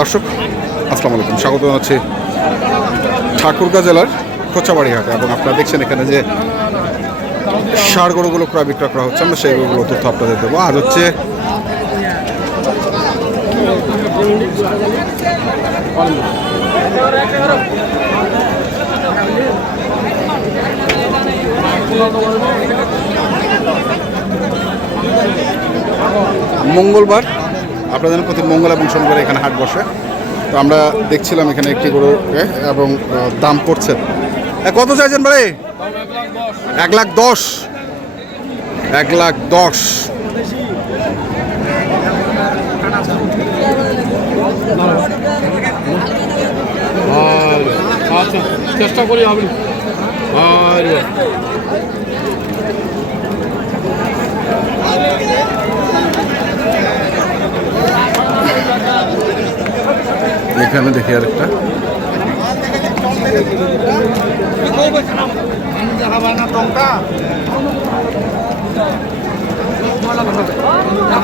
দর্শক, আসসালামু আলাইকুম। স্বাগত জানাচ্ছি ঠাকুরগাঁ জেলার খোঁচাবাড়ি হাটে এবং আপনারা দেখছেন এখানে যে সার গরুগুলো ক্রয় বিক্রয় করা হচ্ছে, আমরা সেই গরুগুলো তথ্য আপনাদের দেবো। আর হচ্ছে মঙ্গলবার আপনাদের প্রতি মঙ্গল এবং শনিবার এখানে হাট বসে। তো আমরা দেখছিলাম এখানে একটি গরু এ, এবং দাম পড়ছে। এ, কত চাইছেন ভাই? এক লাখ দশ। এক লাখ দশ। আচ্ছা চেষ্টা করি হবে আরে এখানে দেখি আরেকটা।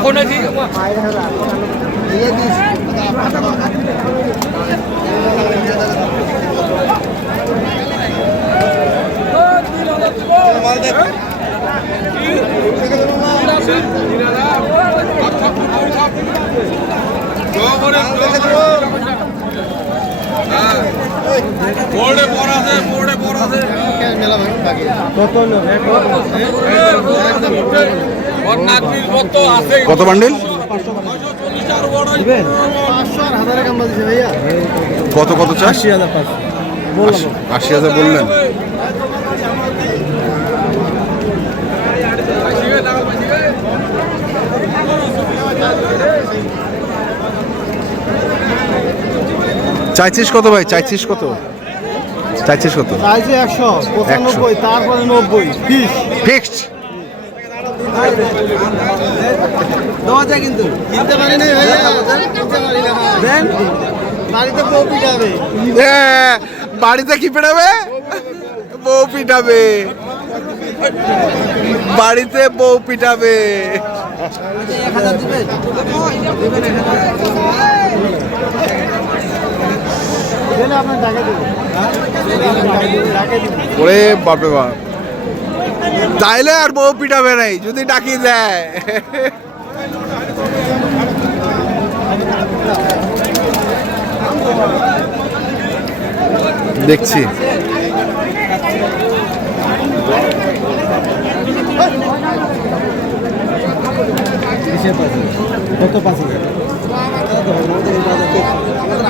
বোর্ডে কত বান্ডিল? কত কত চাষ আশি হাজার বললেন। চাইছিস কত ভাই? চাইছিস কত? চাইছিস কত? চাইছে একশো পঁচানব্বই তারপরে নব্বই ফিক্সড? দেওয়া যায় কিন্তু। কিনতে পারি না কিনতে পারি না দেন বাড়িতে বউ পিটাবে। বাড়িতে কি পেটাবে? বউ পিটাবে। বাড়িতে বউ পিটাবে। এক হাজার। ওরে বাপরে বাপ। তাইলে আর বউ পিটাবে নাই যদি ডাকি দেয়। দেখছি। কত পাঁচ হাজার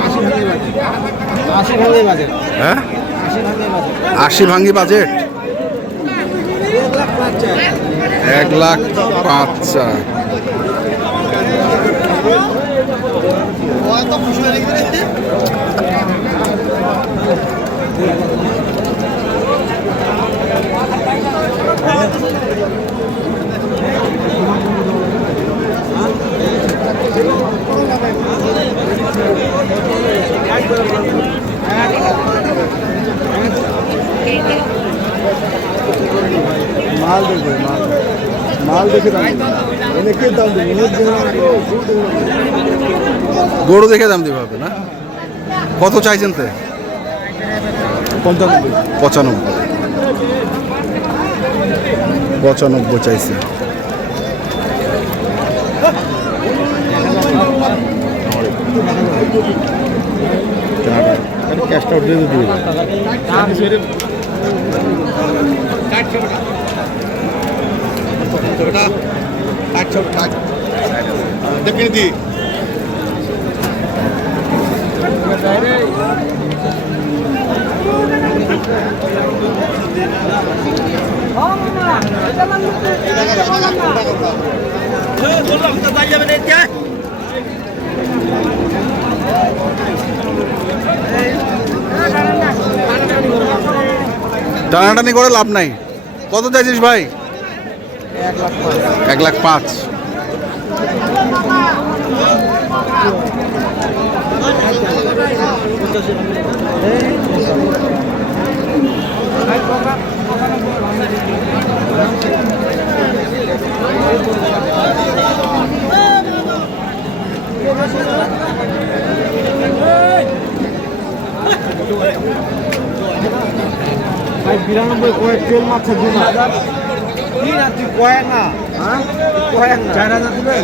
আশি ভাগে বাজেট হ্যাঁ? আশি ভাঙ্গি বাজেট। এক লাখ পাঁচ চার এক লাখ পাঁচ চা মাল দেখবে মাল। মাল দেখে দাম এনে কে দাম গরু দেখে দাম দিতে হবে না? কত চাইছেন তে? পঞ্চানব্বই। পঁচানব্বই। পঁচানব্বই চাইছে। ক্যাশটা উঠে দিয়ে দেখে টানাটানি করে লাভ নাই। কত চাইছিস ভাই? এক লাখ পাঁচ। বিরানব্বই কয়েক তেল মারছে দু তুই কয়েক না। হ্যাঁ? কয়েক না। চার হাজার দিবে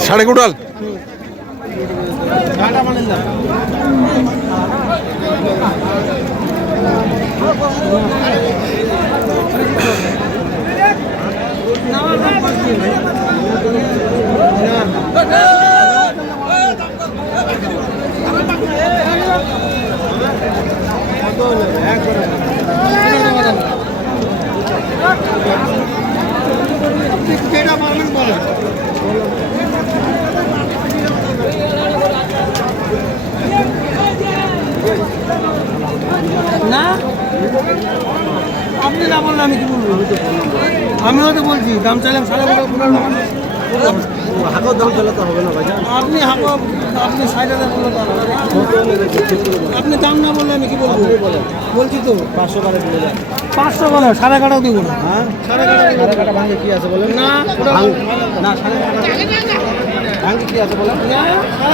সাড়ে কোটাল মানে না কেটা পারবেন বলেন না? আপনি না বললে আমি কি বলব? আমিও তো বলছি দাম চাইলাম সাড়ে বারো পনেরো হাঁকো দাম চাইলে তো হবে না ভাই আপনি হাঁকো আপনি ষাট হাজার বললে। আপনি দাম না বললে আমি কি বলব? বলছি তো। পাঁচশো করে দিলে পাঁচশো বলে সাড়ে এগারো দিব না। হ্যাঁ? সাড়ে ভাঙে কি আছে বলেন? না না। সাড়ে ভাঙে। কি আছে বলেন? না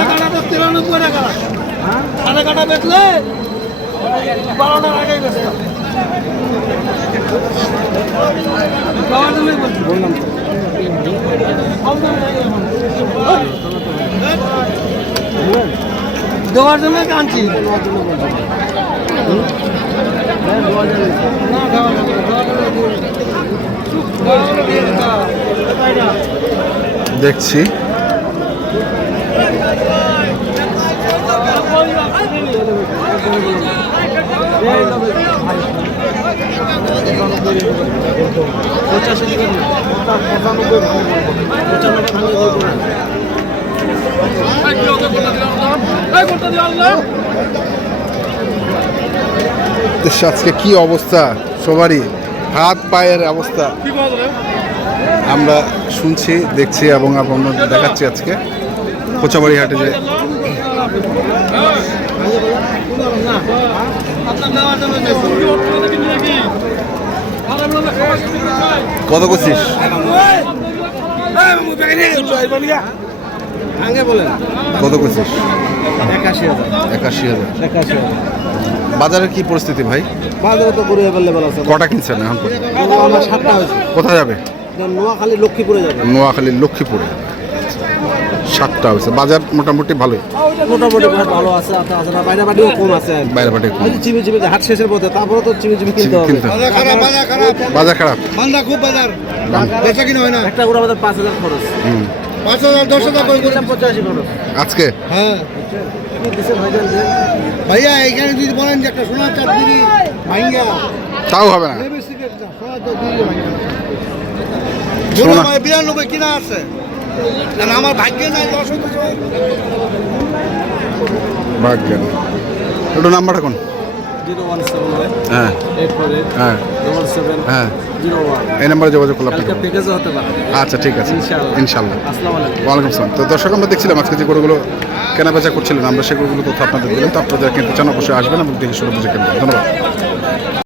সাড়ে তো তিরানব্বই টাকা। হ্যাঁ? সাড়ে এগারো বেচলে বারোটার আগেই বেচতাম দেওয়ার বললাম দেওয়ার জন্য কাঁদছি। দেওয়ার জন্য দেশে আজকে কি অবস্থা? সবারই? হাত পায়ের অবস্থা? আমরা শুনছি দেখছি এবং আপনাদের দেখাচ্ছি আজকে। কোচাবাড়ি হাটে যে আপনার। কত করছিস? কত করছিস? একাশি হাজার। একাশি হাজার। একাশি হাজার। বাজারের কি পরিস্থিতি ভাই? বাজারে তো গরু অ্যাভেলেবেল আছে। কটা কিনছেন এখন? আমার সাতটা হয়েছে। কোথায় যাবে? নোয়াখালী লক্ষ্মীপুরে যাবে। নোয়াখালী লক্ষ্মীপুরে। সাতটা হয়েছে। বাজার মোটামুটি ভালোই? মোটামুটি ভালো আছে আছে বাইরে বাড়িও কম আছে। বাইরে বাটে কম। চিমি চিমি হাট শেষের পথে তারপরে তো চিমি চিমি কিনতে হবে। বাজার খারাপ মান্দা খুব বাজার। বেচা কিনা হয় না। একটা করে আমাদের পাঁচ হাজার খরচ। হুম। পাঁচ হাজার দশ হাজার পঁচাশি খরচ। আজকে? হ্যাঁ। ভাইয়া এখানে যদি বলেন যে একটা সোনার চাপ দিবি ভাইঙ্গা তাও হবে না। সোনার বিরানব্বই কিনা আছে? আমার ভাগ্যে নাই দশ ভাগ্য ওটা নাম্বারটা কোন? হ্যাঁ। হ্যাঁ। হ্যাঁ। এই নাম্বারে যোগাযোগ করলে আপনাকে কালকে প্যাকেজও হতে পারে। আচ্ছা ঠিক আছে। ইনশাল্লাহ ওয়ালাইকুম আসসালাম। তো দর্শক আমরা দেখছিলাম আজকে যে গরুগুলো কেনা বেচা করছিলেন আমরা সেই গরুগুলো তথ্য আপনাদের দিলাম। তো আপনাদের যারা কিনতে চান অবশ্যই আসবেন এবং দেখে শুনে বুঝে কিনবেন। ধন্যবাদ।